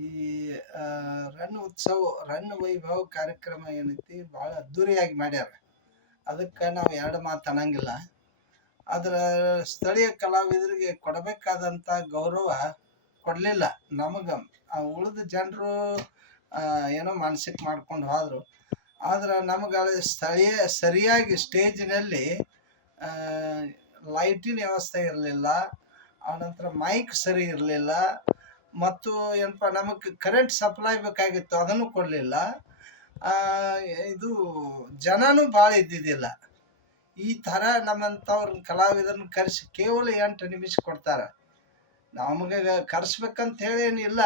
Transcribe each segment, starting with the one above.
ಈ ಆ, ರನ್ ಉತ್ಸವ ರನ್ ವೈಭವ ಕಾರ್ಯಕ್ರಮ ಏನೈತಿ ಭಾಳ ಅದ್ದೂರಿಯಾಗಿ ಮಾಡ್ಯಾರ. ಅದಕ್ಕೆ ನಾವು ಎರಡು ಮಾತು ಅನ್ನಂಗಿಲ್ಲ. ಆದ್ರ ಸ್ಥಳೀಯ ಕಲಾವಿದರಿಗೆ ಕೊಡಬೇಕಾದಂಥ ಗೌರವ ಕೊಡಲಿಲ್ಲ. ನಮಗೆ ಉಳಿದ ಜನರು ಏನೋ ಮಾನಸಿಕ ಮಾಡ್ಕೊಂಡು ಹೋದ್ರು. ಆದ್ರೆ ನಮಗೆ ಸ್ಥಳೀಯ ಸರಿಯಾಗಿ ಸ್ಟೇಜಿನಲ್ಲಿ ಲೈಟಿನ ವ್ಯವಸ್ಥೆ ಇರಲಿಲ್ಲ. ಆನಂತರ ಮೈಕ್ ಸರಿ ಇರಲಿಲ್ಲ. ಮತ್ತು ಏನಪ್ಪ ನಮಗೆ ಕರೆಂಟ್ ಸಪ್ಲೈ ಬೇಕಾಗಿತ್ತು, ಅದನ್ನು ಕೊಡಲಿಲ್ಲ. ಇದು ಜನನೂ ಭಾಳ ಇದ್ದಿದ್ದಿಲ್ಲ. ಈ ಥರ ನಮ್ಮಂಥವ್ರ ಕಲಾವಿದರನ್ನ ಕರೆಸಿ ಕೇವಲ 8 ನಿಮಿಷ ಕೊಡ್ತಾರೆ. ನಮಗೆ ಕರೆಸ್ಬೇಕಂತ ಹೇಳಿ ಏನಿಲ್ಲ,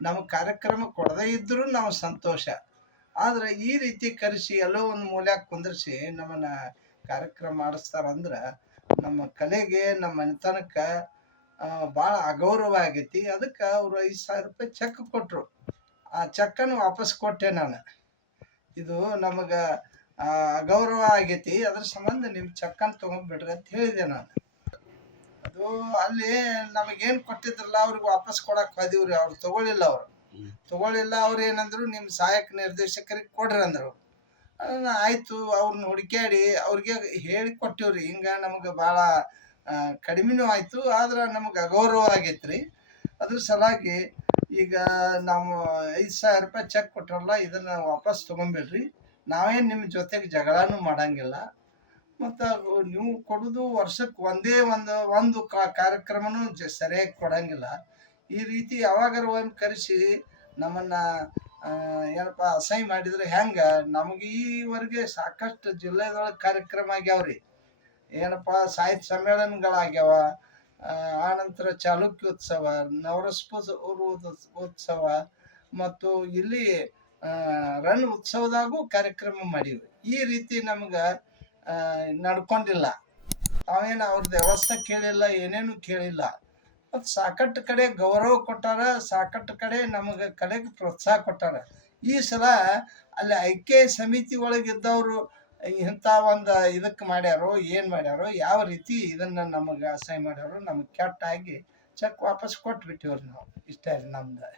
ನಮಗೆ ಕಾರ್ಯಕ್ರಮ ಕೊಡದೇ ಇದ್ದರೂ ನಾವು ಸಂತೋಷ. ಆದ್ರೆ ಈ ರೀತಿ ಕರೆಸಿ ಎಲ್ಲೋ ಒಂದು ಮೂಲ್ಯಾಗ ಕುಂದರ್ಸಿ ನಮ್ಮನ್ನ ಕಾರ್ಯಕ್ರಮ ಮಾಡಿಸ್ತಾರಂದ್ರೆ ನಮ್ಮ ಕಲೆಗೆ, ನಮ್ಮ ಮನೆತನಕ್ಕೆ ಭಾಳ ಅಗೌರವ ಆಗೈತಿ. ಅದಕ್ಕೆ ಅವರು 5,000 ರೂಪಾಯಿ ಚೆಕ್ ಕೊಟ್ಟರು. ಆ ಚೆಕ್ಕನ್ನು ವಾಪಸ್ ಕೊಟ್ಟೆ ನಾನು. ಇದು ನಮಗೆ ಅಗೌರವ ಆಗೈತಿ, ಅದ್ರ ಸಂಬಂಧ ನಿಮ್ಮ ಚೆಕ್ಕನ್ನು ತೊಗೊಂಡ್ಬಿಡ್ರಿ ಅಂತ ಹೇಳಿದೆ ನಾನು. ಅದು ಅಲ್ಲಿ ನಮಗೇನು ಕೊಟ್ಟಿದ್ರಲ್ಲ ಅವ್ರಿಗೆ ವಾಪಸ್ ಕೊಡಕ್ಕೆ ಹೋದಿವ್ರಿ. ಅವ್ರು ತಗೊಳ್ಳಿಲ್ಲ. ಅವ್ರು ಏನಂದ್ರು, ನಿಮ್ಮ ಸಹಾಯಕ ನಿರ್ದೇಶಕರಿಗೆ ಕೊಡ್ರಿ ಅಂದರು. ಆಯಿತು, ಅವ್ರನ್ನ ಹುಡುಕ್ಯಾಡಿ ಅವ್ರಿಗೆ ಹೇಳಿ ಕೊಟ್ಟಿವ್ರಿ. ಹಿಂಗೆ ನಮಗೆ ಭಾಳ ಕಡಿಮೆನೂ ಆಯಿತು, ಆದ್ರೆ ನಮಗೆ ಅಗೌರವ ಆಗೈತ್ರಿ. ಅದ್ರ ಸಲಾಗಿ ಈಗ ನಾವು 5,000 ರೂಪಾಯಿ ಚೆಕ್ ಕೊಟ್ರಲ್ಲ, ಇದನ್ನು ವಾಪಸ್ ತೊಗೊಂಬಿಡ್ರಿ. ನಾವೇನು ನಿಮ್ಮ ಜೊತೆಗೆ ಜಗಳನೂ ಮಾಡಂಗಿಲ್ಲ. ಮತ್ತು ನೀವು ಕೊಡೋದು ವರ್ಷಕ್ಕೆ ಒಂದೇ ಒಂದು ಕಾರ್ಯಕ್ರಮನೂ ಸರಿಯಾಗಿ ಕೊಡಂಗಿಲ್ಲ. ಈ ರೀತಿ ಯಾವಾಗಾರ ಒಂದು ಕರೆಸಿ ನಮ್ಮನ್ನು ಏನಪ್ಪ ಅಸಹ್ಯ ಮಾಡಿದ್ರೆ ಹೆಂಗೆ? ನಮಗೆ ಈವರೆಗೆ ಸಾಕಷ್ಟು ಜಿಲ್ಲೆದೊಳಗೆ ಕಾರ್ಯಕ್ರಮ ಆಗ್ಯಾವ್ರಿ. ಏನಪ್ಪ, ಸಾಹಿತ್ಯ ಸಮ್ಮೇಳನಗಳಾಗ್ಯಾವ, ಆನಂತರ ಚಾಲುಕ್ಯೋತ್ಸವ, ನವರಸೋತ್ಸವ, ಮತ್ತು ಇಲ್ಲಿ ರನ್ ಉತ್ಸವದಾಗೂ ಕಾರ್ಯಕ್ರಮ ಮಾಡೀವಿ. ಈ ರೀತಿ ನಮ್ಗೆ ನಡ್ಕೊಂಡಿಲ್ಲ. ನಾವೇನು ಅವ್ರದ್ದು ವ್ಯವಸ್ಥೆ ಕೇಳಿಲ್ಲ, ಏನೇನು ಕೇಳಿಲ್ಲ. ಮತ್ತು ಸಾಕಷ್ಟು ಕಡೆ ಗೌರವ ಕೊಟ್ಟಾರ, ಸಾಕಷ್ಟು ಕಡೆ ನಮಗೆ ಕಲೆಗೆ ಪ್ರೋತ್ಸಾಹ ಕೊಟ್ಟಾರ. ಈ ಸಲ ಅಲ್ಲಿ ಐಕ್ಯ ಸಮಿತಿ ಒಳಗಿದ್ದವರು ಇಂಥ ಒಂದು ಇದಕ್ಕೆ ಮಾಡ್ಯಾರೋ, ಏನು ಮಾಡ್ಯಾರೋ, ಯಾವ ರೀತಿ ಇದನ್ನು ನಮಗೆ ಅಸಹ್ಯ ಮಾಡ್ಯಾರೋ, ನಮಗೆ ಕೆಟ್ಟಾಗಿ ಚೆಕ್ ವಾಪಸ್ ಕೊಟ್ಬಿಟ್ಟಿವ್ರಿ ನಾವು. ಇಷ್ಟ ನಮ್ದು.